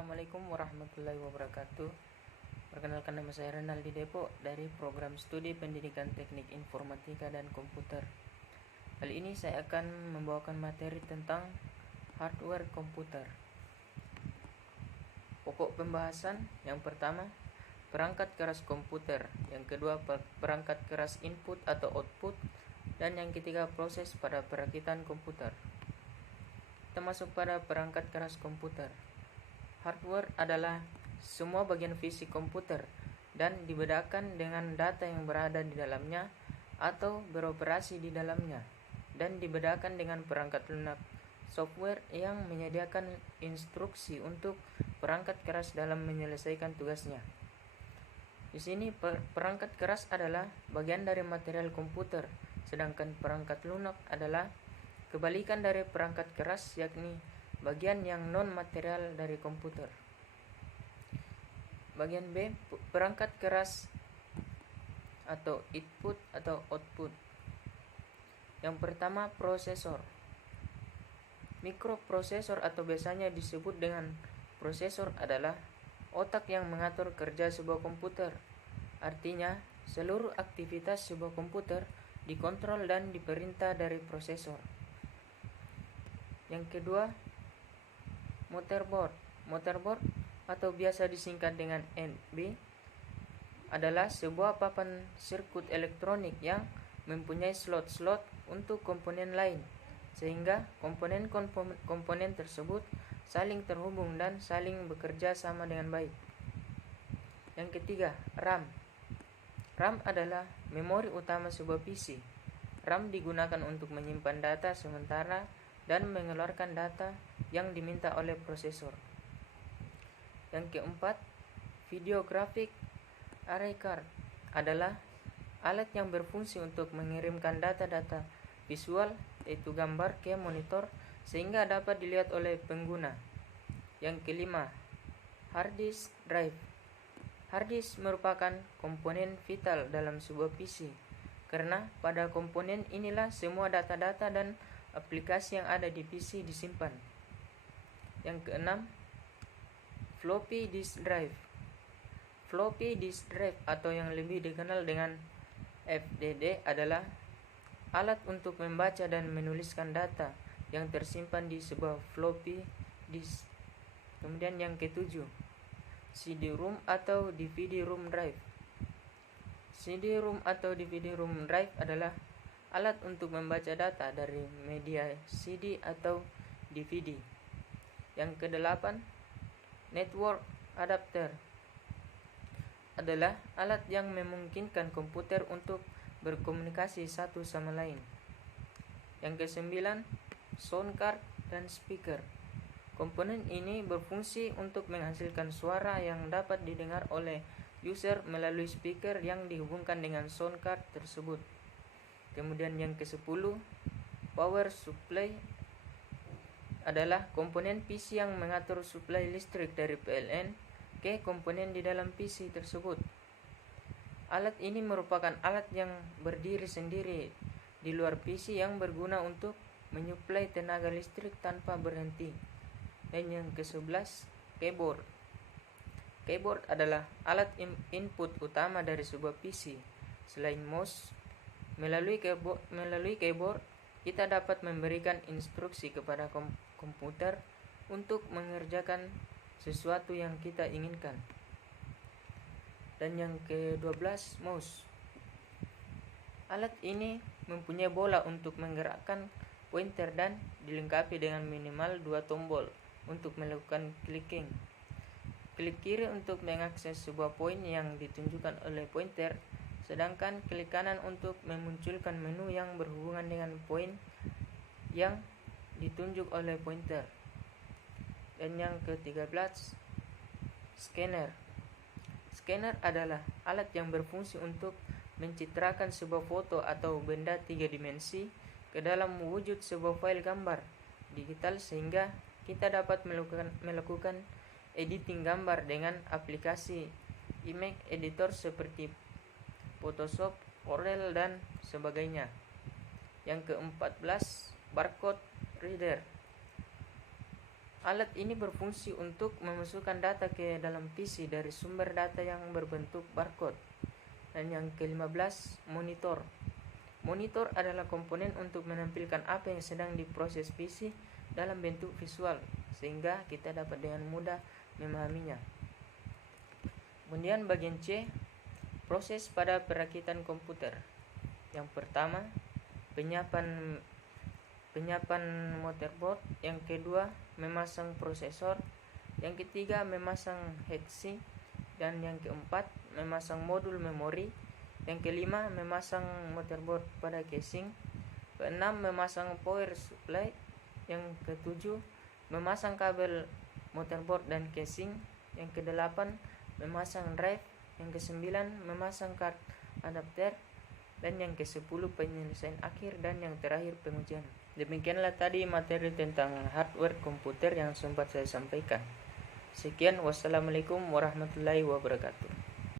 Assalamualaikum warahmatullahi wabarakatuh. Perkenalkan, nama saya Renaldi Depo dari program studi pendidikan teknik informatika dan komputer. Kali ini saya akan membawakan materi tentang hardware komputer. Pokok pembahasan: yang pertama, perangkat keras komputer; yang kedua, perangkat keras input atau output; dan yang ketiga, proses pada perakitan komputer. Kita masuk pada perangkat keras komputer. Hardware adalah semua bagian fisik komputer dan dibedakan dengan data yang berada di dalamnya atau beroperasi di dalamnya, dan dibedakan dengan perangkat lunak software yang menyediakan instruksi untuk perangkat keras dalam menyelesaikan tugasnya. Di sini perangkat keras adalah bagian dari material komputer, sedangkan perangkat lunak adalah kebalikan dari perangkat keras, yakni bagian yang non-material dari komputer. Bagian B, perangkat keras atau input atau output. Yang pertama, prosesor. Mikroprosesor atau biasanya disebut dengan prosesor adalah otak yang mengatur kerja sebuah komputer. Artinya, seluruh aktivitas sebuah komputer dikontrol dan diperintah dari prosesor. Yang kedua, motherboard. Motherboard atau biasa disingkat dengan MB adalah sebuah papan sirkuit elektronik yang mempunyai slot-slot untuk komponen lain, sehingga komponen tersebut saling terhubung dan saling bekerja sama dengan baik. Yang ketiga, RAM. RAM adalah memori utama sebuah PC. RAM digunakan untuk menyimpan data sementara dan mengeluarkan data yang diminta oleh prosesor. Yang keempat, video graphic array card adalah alat yang berfungsi untuk mengirimkan data-data visual, yaitu gambar, ke monitor sehingga dapat dilihat oleh pengguna. Yang kelima, hard disk drive. Hard disk merupakan komponen vital dalam sebuah PC, karena pada komponen inilah semua data-data dan aplikasi yang ada di PC disimpan. Yang keenam, floppy disk drive. Floppy disk drive atau yang lebih dikenal dengan FDD adalah alat untuk membaca dan menuliskan data yang tersimpan di sebuah floppy disk. Kemudian yang ketujuh, CD-ROM atau DVD-ROM drive. CD-ROM atau DVD-ROM drive adalah alat untuk membaca data dari media CD atau DVD. Yang kedelapan, network adapter adalah alat yang memungkinkan komputer untuk berkomunikasi satu sama lain. Yang kesembilan, sound card dan speaker. Komponen ini berfungsi untuk menghasilkan suara yang dapat didengar oleh user melalui speaker yang dihubungkan dengan sound card tersebut. Kemudian yang ke-10, power supply adalah komponen PC yang mengatur suplai listrik dari PLN ke komponen di dalam PC tersebut. Alat ini merupakan alat yang berdiri sendiri di luar PC yang berguna untuk menyuplai tenaga listrik tanpa berhenti. Dan yang ke-11, keyboard. Keyboard adalah alat input utama dari sebuah PC. Selain mouse, melalui keyboard kita dapat memberikan instruksi kepada komputer untuk mengerjakan sesuatu yang kita inginkan. Dan yang ke-12, mouse. Alat ini mempunyai bola untuk menggerakkan pointer dan dilengkapi dengan minimal 2 tombol untuk melakukan clicking. Klik kiri untuk mengakses sebuah poin yang ditunjukkan oleh pointer, sedangkan klik kanan untuk memunculkan menu yang berhubungan dengan poin yang ditunjuk oleh pointer. Dan yang ke-13, scanner. Scanner adalah alat yang berfungsi untuk mencitrakan sebuah foto atau benda 3 dimensi ke dalam wujud sebuah file gambar digital sehingga kita dapat melakukan editing gambar dengan aplikasi image editor seperti Photoshop, Corel, dan sebagainya. Yang ke-14, barcode reader. Alat ini berfungsi untuk memasukkan data ke dalam PC dari sumber data yang berbentuk barcode. Dan yang ke-15, monitor. Monitor adalah komponen untuk menampilkan apa yang sedang diproses PC dalam bentuk visual, sehingga kita dapat dengan mudah memahaminya. Kemudian bagian C, proses pada perakitan komputer. Yang pertama, penyiapan motherboard. Yang kedua, memasang prosesor. Yang ketiga, memasang heatsink. Dan yang keempat, memasang modul memori. Yang kelima, memasang motherboard pada casing. Keenam, memasang power supply. Yang ketujuh, memasang kabel motherboard dan casing. Yang kedelapan, memasang drive. Yang kesembilan, memasang card adapter. Dan yang ke-10, penyelesaian akhir. Dan yang terakhir, pengujian. Demikianlah tadi materi tentang hardware komputer yang sempat saya sampaikan. Sekian, wassalamualaikum warahmatullahi wabarakatuh.